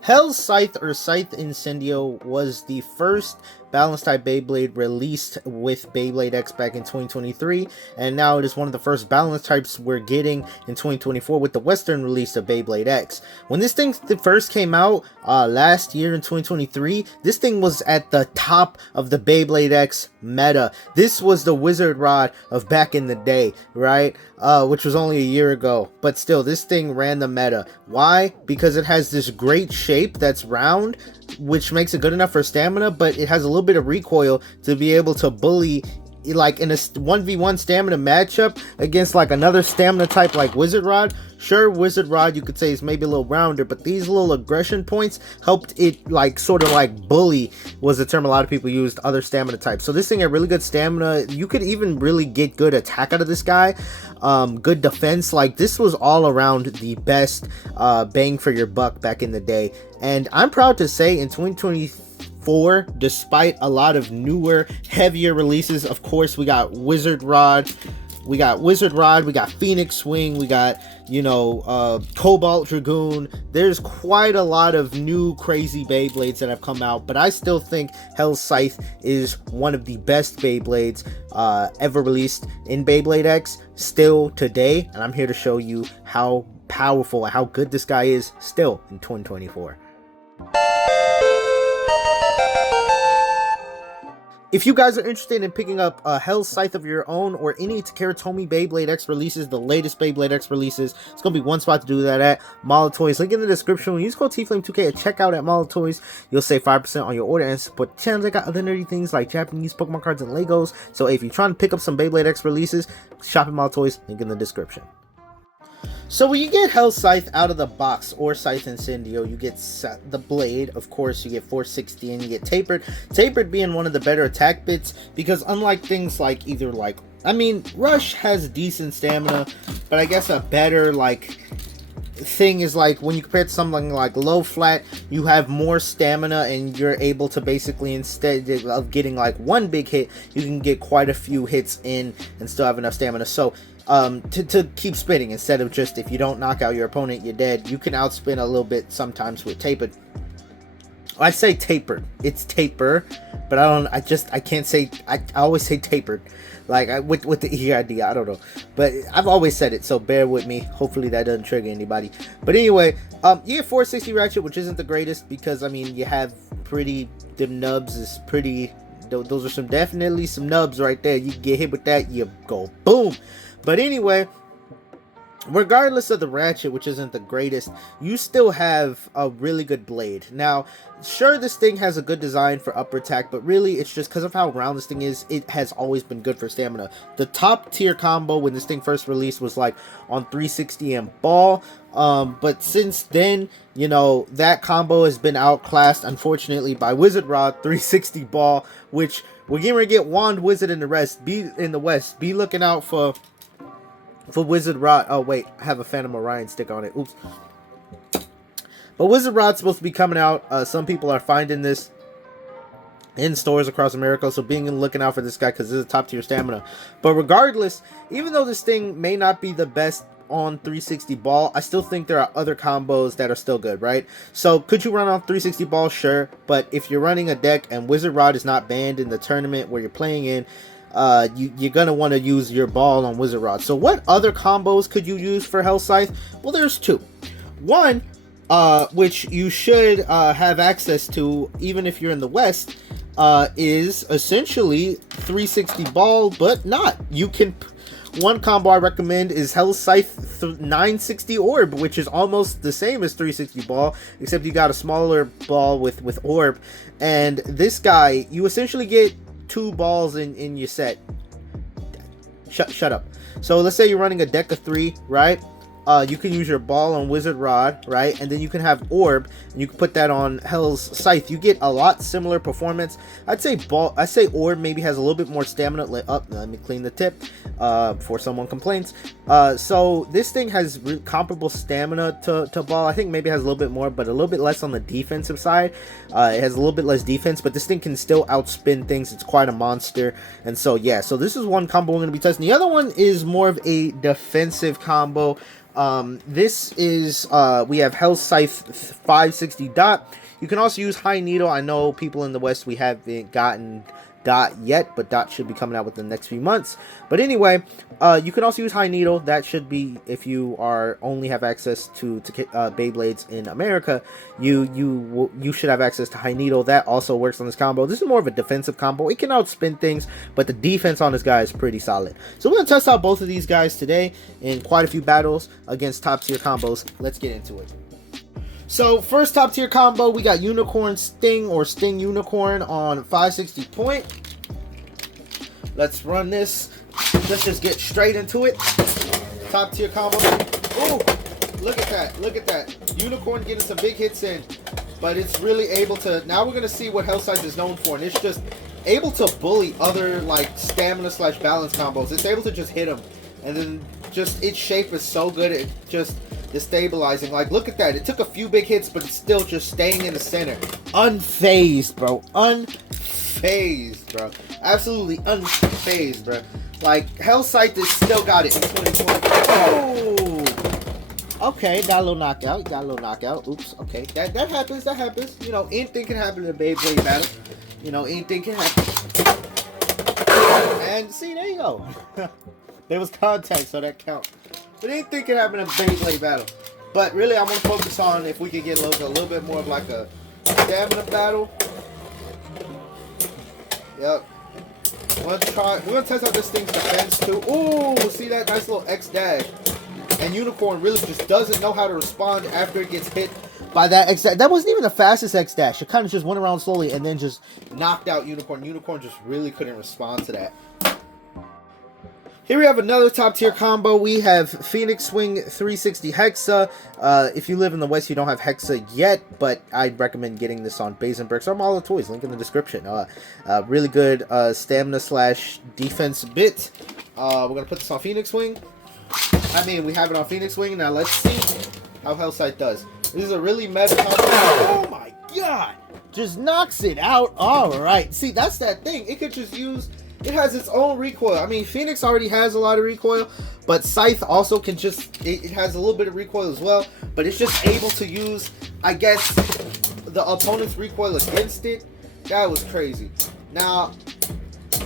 Hell's Scythe or Scythe Incendio was the first Balance type Beyblade released with Beyblade X back in 2023, and now it is one of the first balance types we're getting in 2024 with the Western release of Beyblade X. When this thing first came out last year in 2023, this thing was at the top of the Beyblade X meta. This was the Wizard Rod of back in the day, right? Which was only a year ago, but still, this thing ran the meta. Why? Because it has this great shape that's round, which makes it good enough for stamina, but it has a little bit of recoil to be able to bully, like in a 1v1 stamina matchup against like another stamina type like Wizard Rod. Sure, Wizard Rod you could say is maybe a little rounder, but these little aggression points helped it like sort of like bully, was the term a lot of people used, other stamina types. So this thing had really good stamina. You could even really get good attack out of this guy, good defense. Like, this was all around the best bang for your buck back in the day. And I'm proud to say in 2024, despite a lot of newer, heavier releases, of course, we got Wizard Rod, we got Fenix Wing, we got, you know, Cobalt Dragoon. There's quite a lot of new crazy Beyblades that have come out, but I still think Hell's Scythe is one of the best Beyblades ever released in Beyblade X still today, and I'm here to show you how powerful and how good this guy is still in 2024. If you guys are interested in picking up a Hell's Scythe of your own, or any Takaratomi Beyblade X releases, the latest Beyblade X releases, it's going to be one spot to do that at, Mall of Toys. Link in the description. When you use code TFlame2K at checkout at Mall of Toys, you'll save 5% on your order and support the channel. They got other nerdy things like Japanese Pokemon cards and Legos. So if you're trying to pick up some Beyblade X releases, shop at Mall of Toys. Link in the description. So when you get Hell's Scythe out of the box, or Scythe Incendio, you get the blade, of course, you get 460, and you get tapered. Tapered being one of the better attack bits, because unlike things like either like, I mean, Rush has decent stamina, but I guess a better like thing is like when you compare it to something like low flat, you have more stamina and you're able to basically, instead of getting like one big hit, you can get quite a few hits in and still have enough stamina. So to keep spinning, instead of just, if you don't knock out your opponent, you're dead, you can outspin a little bit sometimes with tapered. I say tapered, it's taper, but I can't say, I always say tapered, like with the EID, I don't know, but I've always said it, so bear with me. Hopefully that doesn't trigger anybody. But anyway, you get 460 ratchet, which isn't the greatest, because I mean, you have the nubs is pretty, those are definitely some nubs right there. You get hit with that, you go boom. But anyway, regardless of the ratchet, which isn't the greatest, you still have a really good blade. Now, sure, this thing has a good design for upper attack, but really it's just because of how round this thing is, it has always been good for stamina. The top tier combo when this thing first released was like on 360 and ball, but since then, you know, that combo has been outclassed, unfortunately, by Wizard Rod 360 ball, which we're getting ready to get Wand Wizard in the West. Be looking out for Wizard Rod. Oh wait, I have a Phantom Orion stick on it. Oops. But Wizard Rod's supposed to be coming out. Some people are finding this in stores across America, so being looking out for this guy, because this is a top tier stamina. But regardless, even though this thing may not be the best on 360 ball, I still think there are other combos that are still good, right? So could you run on 360 ball? Sure, but if you're running a deck and Wizard Rod is not banned in the tournament where you're playing in, you're gonna want to use your ball on Wizard Rod. So what other combos could you use for Hell's Scythe? Well, there's two. One, which you should have access to even if you're in the West, is essentially 360 ball, but not. You can, one combo I recommend is Hell's Scythe 960 orb, which is almost the same as 360 ball, except you got a smaller ball with orb. And this guy, you essentially get 2 balls in your set. Shut up. So let's say you're running a deck of 3, right? You can use your ball on Wizard Rod, right? And then you can have orb, and you can put that on Hell's Scythe. You get a lot similar performance. I'd say orb maybe has a little bit more stamina. Let me clean the tip before someone complains. So this thing has comparable stamina to ball. I think maybe it has a little bit more, but a little bit less on the defensive side. It has a little bit less defense, but this thing can still outspin things. It's quite a monster. And so yeah, so this is one combo we're going to be testing. The other one is more of a defensive combo. This is we have Hell Scythe 560 dot. You can also use High Needle. I know people in the West, we haven't gotten dot yet, but dot should be coming out within the next few months. But anyway, you can also use High Needle. That should be if you are only have access to Beyblades in America. You should have access to High Needle. That also works on this combo. This is more of a defensive combo. It can outspin things, but the defense on this guy is pretty solid. So we're gonna test out both of these guys today in quite a few battles against top tier combos. Let's get into it. So first top tier combo, we got Unicorn Sting or Sting Unicorn on 560 point. Let's run this. Let's just get straight into it. Top tier combo. Oh, look at that. Look at that. Unicorn getting some big hits in. But it's really able to... Now we're going to see what Hell Scythe is known for. And it's just able to bully other like stamina slash balance combos. It's able to just hit them. And then just its shape is so good at just destabilizing. Like, look at that. It took a few big hits, but it's still just staying in the center. Unfazed, bro. Unfazed, bro. Absolutely unfazed, bro. Like, Hell Scythe has still got it in 2020. Oh! Okay, got a little knockout. Got a little knockout. Oops, okay. That happens. That happens. You know, anything can happen in a Beyblade battle. You know, anything can happen. And, see, there you go. There was contact, so that counts. But anything can happen in a Beyblade battle. But really, I want to focus on if we could get a little bit more of like a stamina battle. Yep. We're gonna test out this thing's defense too. Ooh, see that nice little X dash. And Unicorn really just doesn't know how to respond after it gets hit by that X dash. That wasn't even the fastest X dash. It kind of just went around slowly and then just knocked out Unicorn. Unicorn just really couldn't respond to that. Here we have another top tier combo. We have Fenix Wing 360 Hexa. If you live in the West, you don't have Hexa yet, but I'd recommend getting this on Bays and Bricks or Mall of Toys. Link in the description. Really good stamina slash defense bit. We're going to put this on Fenix Wing. I mean, we have it on Fenix Wing. Now let's see how Hell Scythe does. This is a really meta combo. Oh my god! Just knocks it out. Alright. See, that's that thing. It could just use... It has its own recoil. I mean, Phoenix already has a lot of recoil, but Scythe also can just... It has a little bit of recoil as well, but it's just able to use, I guess, the opponent's recoil against it. That was crazy. Now,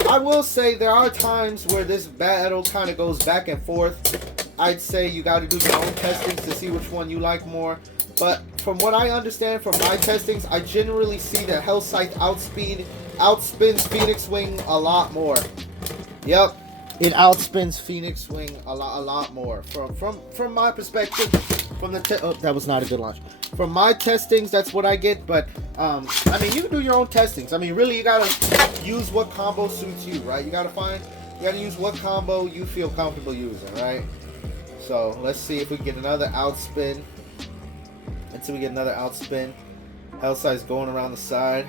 I will say there are times where this battle kind of goes back and forth. I'd say you got to do your own testings to see which one you like more. But from what I understand from my testings, I generally see that Hell Scythe outspins Fenix Wing a lot more. Yep, it outspins Fenix Wing a lot more. From my perspective, from the oh, that was not a good launch. From my testings, that's what I get. But I mean, you can do your own testings. I mean, really, you gotta use what combo suits you, right? You gotta use what combo you feel comfortable using, right? So let's see if we can get another outspin. Until we get another outspin. Hell Scythe's going around the side.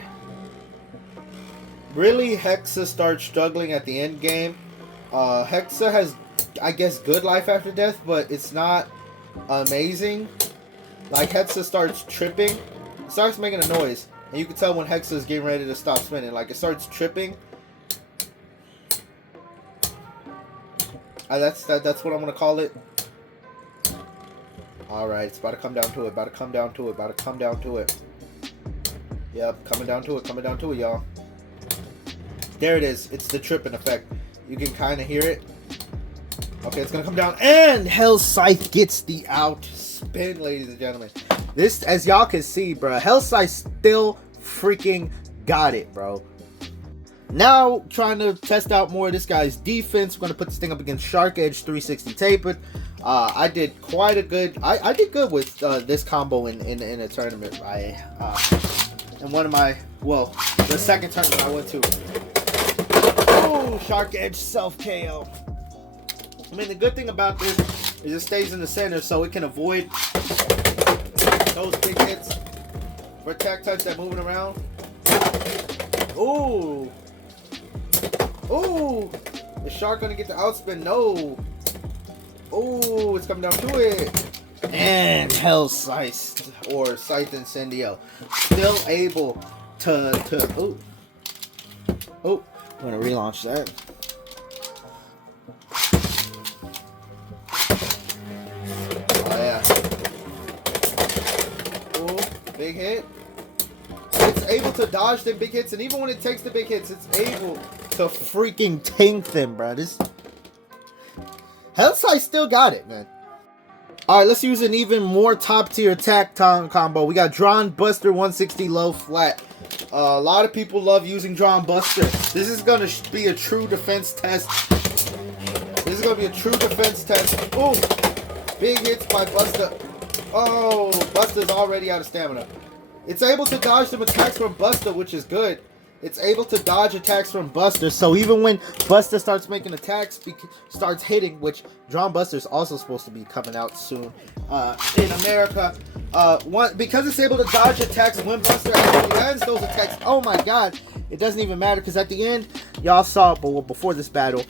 Really, Hexa starts struggling at the end game. Hexa has, I guess, good life after death, but it's not amazing. Like, Hexa starts tripping. It starts making a noise. And you can tell when Hexa is getting ready to stop spinning. Like, it starts tripping. That's what I'm going to call it. Alright, it's about to come down to it. About to come down to it. About to come down to it. Yep, coming down to it. Coming down to it, y'all. There it is. It's the tripping effect. You can kind of hear it. Okay, it's going to come down. And Hell Scythe gets the outspin, ladies and gentlemen. This, as y'all can see, bro, Hell Scythe still freaking got it, bro. Now, trying to test out more of this guy's defense. We're going to put this thing up against Shark Edge 360 Tapered. I did quite a good... I did good with this combo in a tournament. In one of my... Well, the second tournament I went to. Oh, Shark Edge self-KO. I mean, the good thing about this is it stays in the center, so it can avoid those big hits for attack types that moving around. Ooh. Ooh. Is Shark gonna get the outspin? No. Ooh, it's coming down to it. And Hell Scythe or Scythe Incendio still able to oh. Oh, I'm gonna relaunch that. big hit. It's able to dodge the big hits, and even when it takes the big hits, it's able to freaking tank them, bro. This Hellscythe still got it, man. All right, let's use an even more top tier attack combo. We got Drw Buster 160 low flat. A lot of people love using Drw Buster. This is gonna be a true defense test. This is gonna be a true defense test. Ooh, big hits by Buster. Oh, Buster's already out of stamina. It's able to dodge some attacks from Buster, which is good. It's able to dodge attacks from Buster, so even when Buster starts making attacks, starts hitting, which Drw Buster is also supposed to be coming out soon in America. Because it's able to dodge attacks when Buster actually lands those attacks, oh my god, it doesn't even matter, because at the end, y'all saw, but before this battle,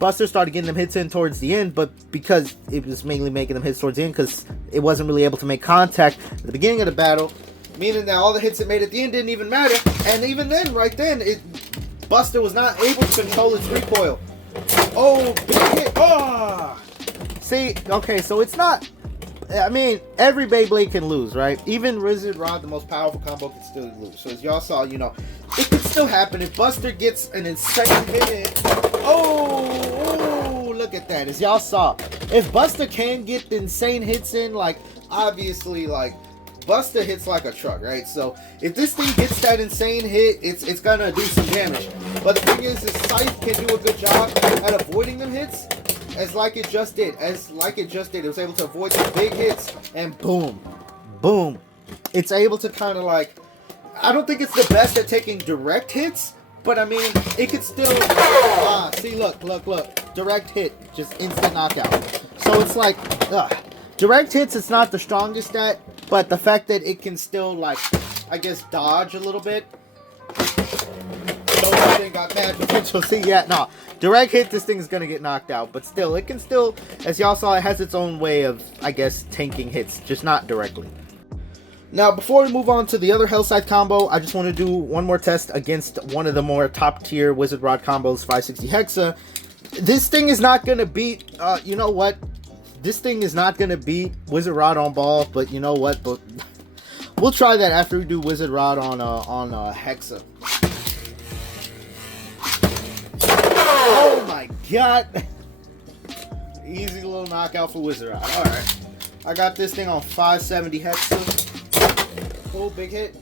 Buster started getting them hits in towards the end, but because it was mainly making them hits towards the end, because it wasn't really able to make contact at the beginning of the battle, meaning that all the hits it made at the end didn't even matter. And even then, right then, Buster was not able to control its recoil. Oh, big hit. Oh! See, okay, so it's not... I mean, every Beyblade can lose, right? Even Wizard Rod, the most powerful combo, can still lose. So as y'all saw, you know, it could still happen. If Buster gets an insane hit in... Oh, look at that. As y'all saw, if Buster can get the insane hits in, like, obviously, like, Buster hits like a truck, right? So if this thing gets that insane hit, it's gonna do some damage. But the thing is Scythe can do a good job at avoiding them hits, as like it just did. It was able to avoid the big hits, and boom, boom. It's able to kind of like, I don't think it's the best at taking direct hits, but I mean, it could still, see, look, direct hit, just instant knockout. So it's like, direct hits, it's not the strongest at, but the fact that it can still, like, I guess, dodge a little bit. This thing got mad potential. See, yeah, no. Direct hit, this thing is going to get knocked out. But still, it can still, as y'all saw, it has its own way of, I guess, tanking hits. Just not directly. Now, before we move on to the other Hellscythe combo, I just want to do one more test against one of the more top-tier Wizard Rod combos, 560 Hexa. This thing is not going to beat, you know what? This thing is not going to beat Wizard Rod on ball, but you know what? But we'll try that after we do Wizard Rod on Hexa. Oh my god! Easy little knockout for Wizard Rod. Alright. I got this thing on 570 Hexa. Oh, big hit.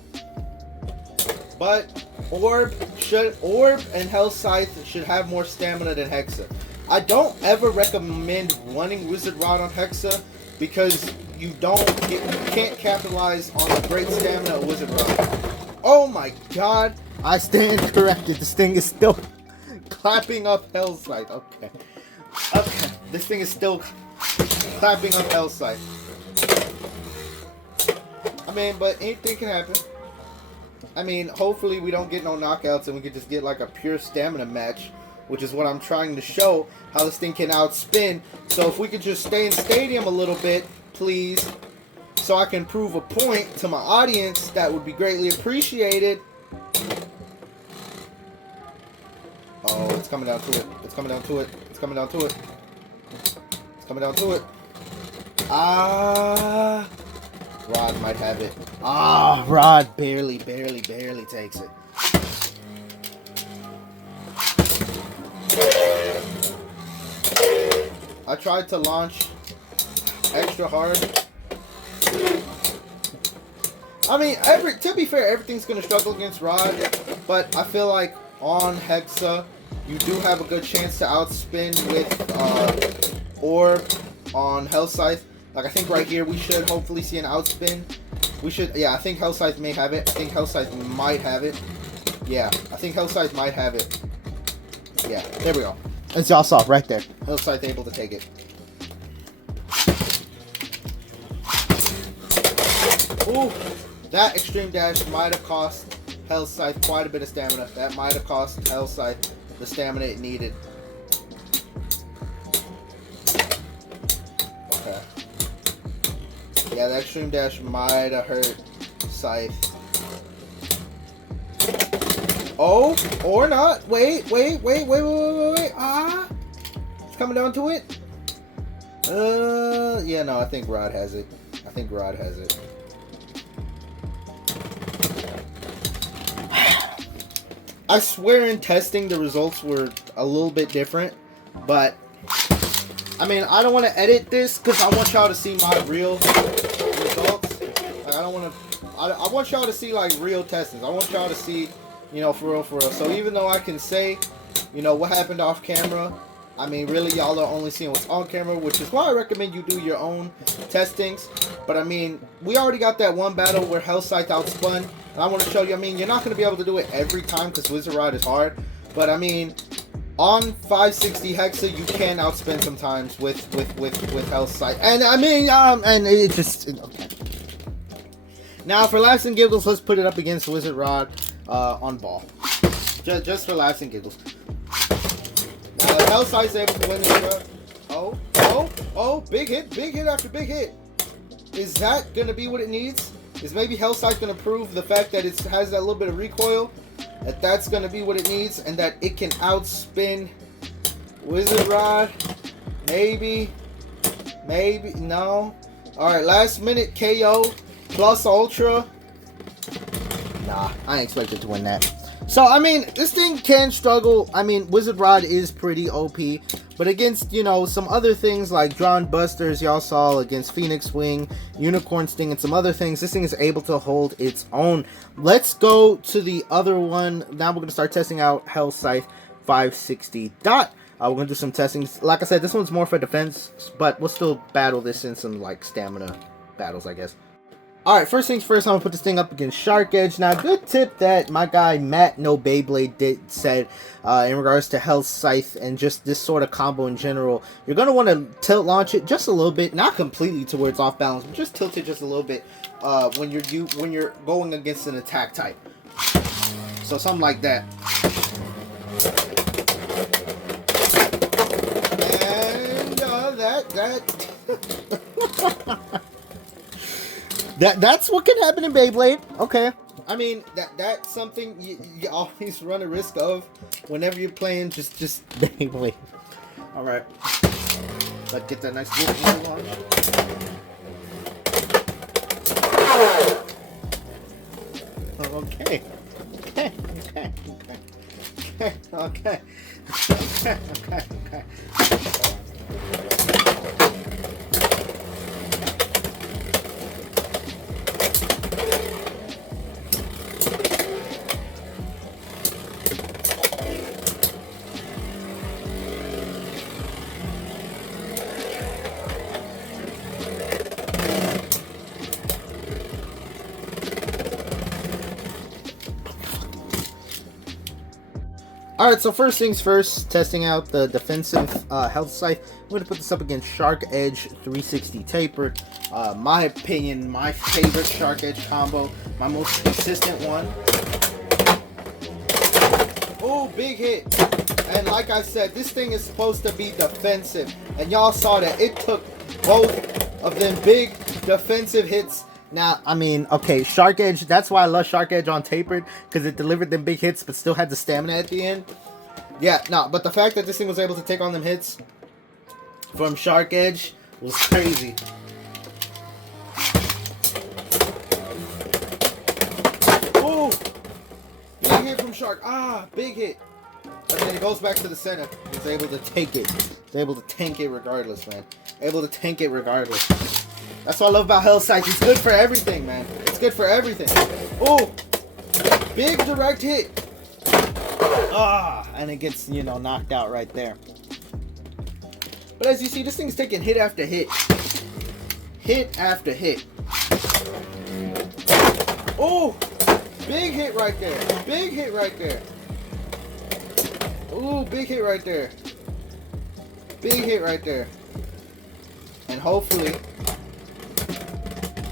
But Orb and Hellscythe should have more stamina than Hexa. I don't ever recommend running Wizard Rod on Hexa because you can't capitalize on the great stamina of Wizard Rod. Oh my god, I stand corrected. This thing is still clapping up Hellscythe. Okay, this thing is still clapping up Hellscythe. I mean, but anything can happen. I mean, hopefully we don't get no knockouts and we can just get like a pure stamina match, which is what I'm trying to show, how this thing can outspin. So if we could just stay in stadium a little bit, please, so I can prove a point to my audience, that would be greatly appreciated. Oh, it's coming down to it. It's coming down to it. It's coming down to it. It's coming down to it. Ah, Rod might have it. Ah, Rod barely takes it. I tried to launch extra hard. I mean, to be fair, everything's going to struggle against Rod, but I feel like on Hexa, you do have a good chance to outspin with Orb on Hellscythe. Like, I think right here we should hopefully see an outspin. We should, yeah, I think Hellscythe may have it. I think Hellscythe might have it. Yeah, I think Hellscythe might have it. Yeah, there we go. As y'all saw, right there. Hellscythe able to take it. Ooh, that extreme dash might have cost Hellscythe quite a bit of stamina. That might have cost Hellscythe the stamina it needed. Okay. Yeah, that extreme dash might have hurt Scythe. Oh, or not. Wait. Ah, it's coming down to it. Yeah, no, I think Rod has it. I swear in testing the results were a little bit different, but I mean, I don't want to edit this because I want y'all to see my real results. Like, I don't want to. I want y'all to see like real testings. I want y'all to see, you know, for real, for real. So even though I can say, you know, what happened off camera, I mean, really, y'all are only seeing what's on camera, which is why I recommend you do your own testings. But I mean, we already got that one battle where Hell Scythe outspun, and I want to show you. I mean, you're not going to be able to do it every time because Wizard Rod is hard, but I mean, on 560 Hexa, you can outspin sometimes with Hell Scythe, and I mean, and it just okay. Now for laughs and giggles, let's put it up against Wizard Rod on ball, just for laughs and giggles. Hell Scythe's able to win this round. Oh, big hit after big hit. Is that going to be what it needs? Is maybe Hell Scythe going to prove the fact that it has that little bit of recoil? That's going to be what it needs, and that it can outspin Wizard Rod? Maybe, no. Alright, last minute KO plus Ultra. Nah, I ain't expected to win that. So, I mean, this thing can struggle. I mean, Wizard Rod is pretty OP. But against, you know, some other things like Drw Busters, y'all saw against Fenix Wing, Unicorn Sting, and some other things, this thing is able to hold its own. Let's go to the other one. Now we're going to start testing out Hell Scythe 560 dot. We're going to do some testing. Like I said, this one's more for defense, but we'll still battle this in some, like, stamina battles, I guess. Alright, first things first, I'm going to put this thing up against Shark Edge. Now, good tip that my guy Matt No Beyblade said in regards to Hell Scythe and just this sort of combo in general. You're going to want to tilt launch it just a little bit, not completely to where it's off balance, but just tilt it just a little bit when you're going against an attack type. So something like that. And that's what can happen in Beyblade. Okay. I mean, that's something you always run a risk of whenever you're playing just Beyblade. Alright. Let's get that nice little launch. Okay. Alright, so first things first, testing out the defensive Hell Scythe. I'm going to put this up against Shark Edge 360 Tapered. My opinion, my favorite Shark Edge combo. My most consistent one. Oh, big hit. And like I said, this thing is supposed to be defensive. And y'all saw that. It took both of them big defensive hits. Now, I mean, okay, Shark Edge, that's why I love Shark Edge on Tapered, because it delivered them big hits, but still had the stamina at the end. Yeah, no, but the fact that this thing was able to take on them hits from Shark Edge was crazy. Oh, big hit from Shark. Ah, big hit. But then it goes back to the center. He's able to take it. He's able to tank it regardless, man. Able to tank it regardless. That's what I love about Hell Scythe. It's good for everything, man. It's good for everything. Oh, big direct hit. Ah, and it gets, you know, knocked out right there. But as you see, this thing's taking hit after hit. Hit after hit. Oh, big hit right there. Big hit right there. Ooh, big hit right there. Big hit right there. And hopefully...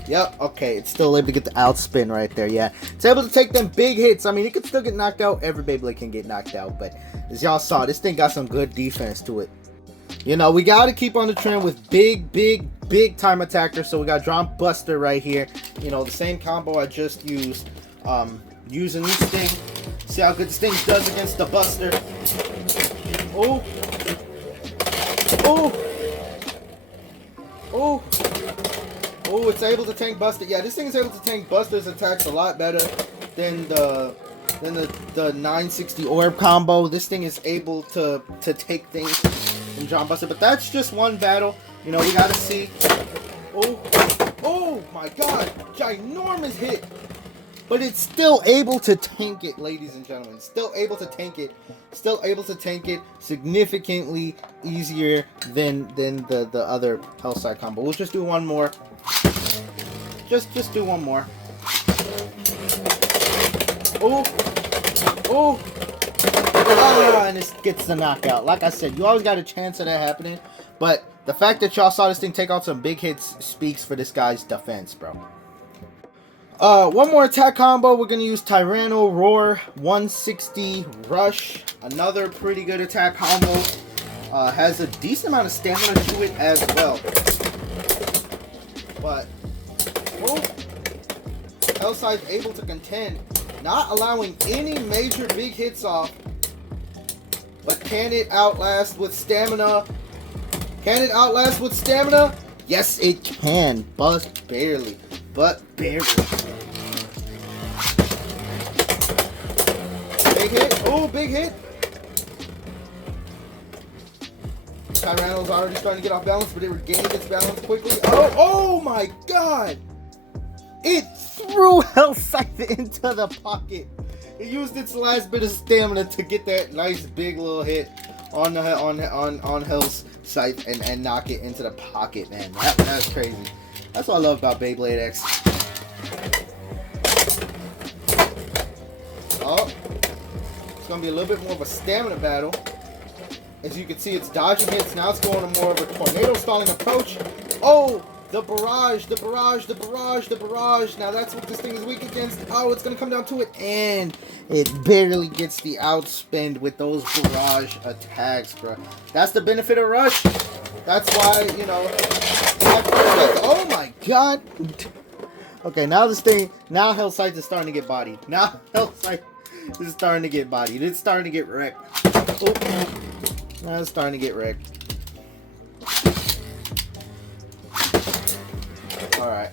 Yep, okay, it's still able to get the outspin right there, yeah. It's able to take them big hits. I mean, it could still get knocked out. Every Beyblade can get knocked out, but as y'all saw, this thing got some good defense to it. You know, we got to keep on the trend with big time attackers. So we got Drw Buster right here. You know, the same combo I just used. Using this thing. See how good this thing does against the Buster. Oh. Oh. Oh. Oh, it's able to tank Buster. Yeah, this thing is able to tank Buster's attacks a lot better than the than the 960 orb combo. This thing is able to take things from Drw Buster, but that's just one battle. You know, we gotta see. Oh my god, ginormous hit. But it's still able to tank it, ladies and gentlemen. Still able to tank it. Still able to tank it significantly easier than the other health side combo. We'll just do one more. Just do one more. And this gets the knockout. Like I said, you always got a chance of that happening. But the fact that y'all saw this thing take out some big hits speaks for this guy's defense, bro. One more attack combo. We're going to use Tyranno Roar 160 Rush. Another pretty good attack combo. Has a decent amount of stamina to it as well. But, Scythe able to contend. Not allowing any major big hits off. But can it outlast with stamina? Can it outlast with stamina? Yes, it can. But barely. But barely. Big hit. Oh, big hit. Tyranno's already starting to get off balance, but it regained its balance quickly. Oh my god! It threw Scythe into the pocket. It used its last bit of stamina to get that nice big little hit on Scythe and knock it into the pocket, man. That's crazy. That's what I love about Beyblade X. Oh, it's gonna be a little bit more of a stamina battle. As you can see, it's dodging hits. Now it's going to more of a tornado stalling approach. Oh, the barrage, the barrage, the barrage, the barrage. Now that's what this thing is weak against. Oh, it's going to come down to it. And it barely gets the outspin with those barrage attacks, bro. That's the benefit of Rush. That's why, you know. Oh my god. Okay, now this thing, now Scythe is starting to get bodied. Now Scythe is starting to get bodied. It's starting to get wrecked. Oh. Now it's starting to get wrecked. Alright.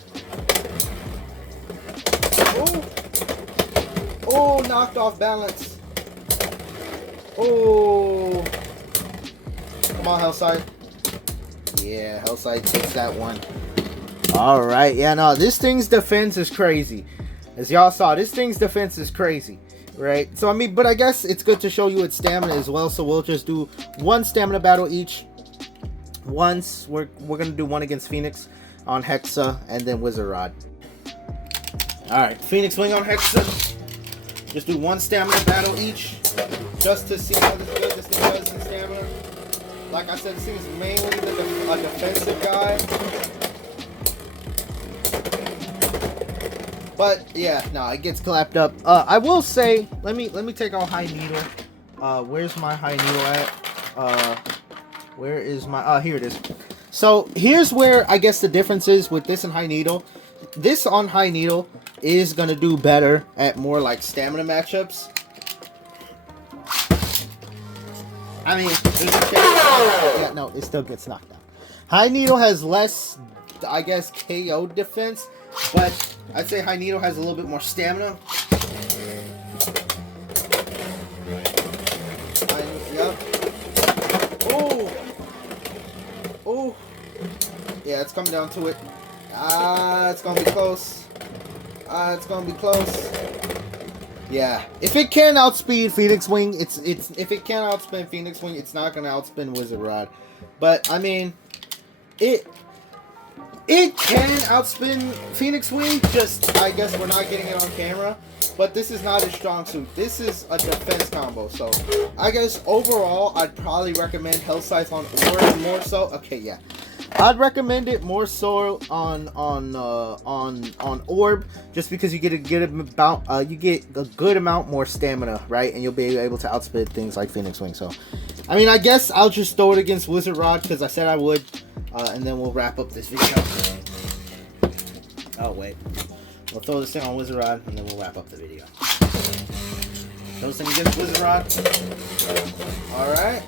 Oh, knocked off balance. Oh. Come on, Scythe. Yeah, Scythe takes that one. Alright, yeah, no, this thing's defense is crazy. As y'all saw, this thing's defense is crazy. Right, so I mean, but I guess it's good to show you its stamina as well. So we'll just do one stamina battle each. Once we're gonna do one against Fenix on Hexa, and then Wizard Rod. All right, Fenix Wing on Hexa. Just do one stamina battle each, just to see how good this thing does in stamina. Like I said, this thing is mainly a defensive guy. But yeah, no, it gets clapped up. I will say, let me take out High Needle. Where's my High Needle at? Where is my? Here it is. So here's where I guess the difference is with this and High Needle. This on High Needle is gonna do better at more like stamina matchups. I mean, yeah, no, it still gets knocked out. High Needle has less, I guess, KO defense, but I'd say High Needle has a little bit more stamina. Yep. Oh. Oh. Yeah, it's coming down to it. It's gonna be close. It's gonna be close. Yeah. If it can outspeed Fenix Wing, if it can outspin Fenix Wing, it's not gonna outspin Wizard Rod. But I mean, it can outspin Fenix Wing, just I guess we're not getting it on camera. But this is not a strong suit. This is a defense combo. So I guess overall I'd probably recommend Scythe on Orb more so. Okay, yeah. I'd recommend it more so on Orb, just because you get a good amount more stamina, right? And you'll be able to outspit things like Fenix Wing. So I mean, I guess I'll just throw it against Wizard Rod because I said I would. And then we'll wrap up this video. Oh, wait. We'll throw this thing on Wizard Rod, and then we'll wrap up the video. Throw this thing against Wizard Rod. Alright.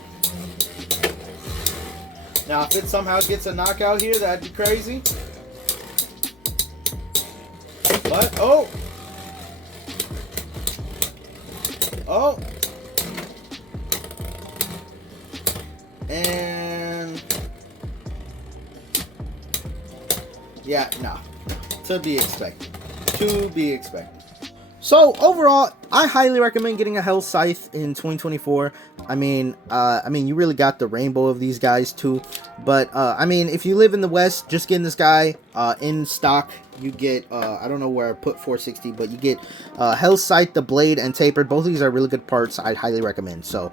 Now, if it somehow gets a knockout here, that'd be crazy. But, oh! Oh. And yeah, no. To be expected. To be expected. So overall, I highly recommend getting a Hell Scythe in 2024. I mean, you really got the rainbow of these guys too. But I mean, if you live in the West, just getting this guy in stock, you get I don't know where I put 460, but you get Hell Scythe, the blade, and tapered. Both of these are really good parts. I'd highly recommend. So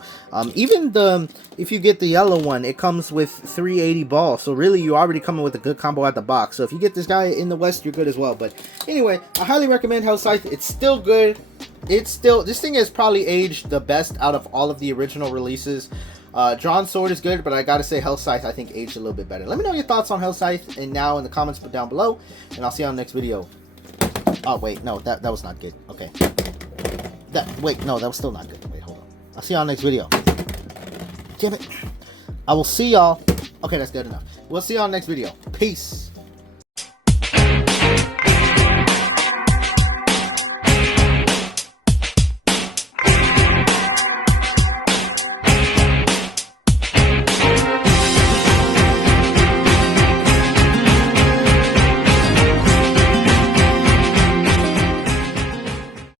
even if you get the yellow one, it comes with 380 ball. So really, you already coming with a good combo at the box. So if you get this guy in the West, you're good as well. But anyway, I highly recommend Hell Scythe. It's still good. It's still, this thing has probably aged the best out of all of the original releases. Drawn Sword is good, but I gotta say Hell Scythe I think aged a little bit better. Let me know your thoughts on Hell Scythe and now in the comments down below, and I'll see you on the next video. Oh wait, no, that was not good. Okay. Wait, no, that was still not good. Wait, hold on. I'll see you on the next video. Damn it. I will see y'all. Okay, that's good enough. We'll see you on the next video. Peace.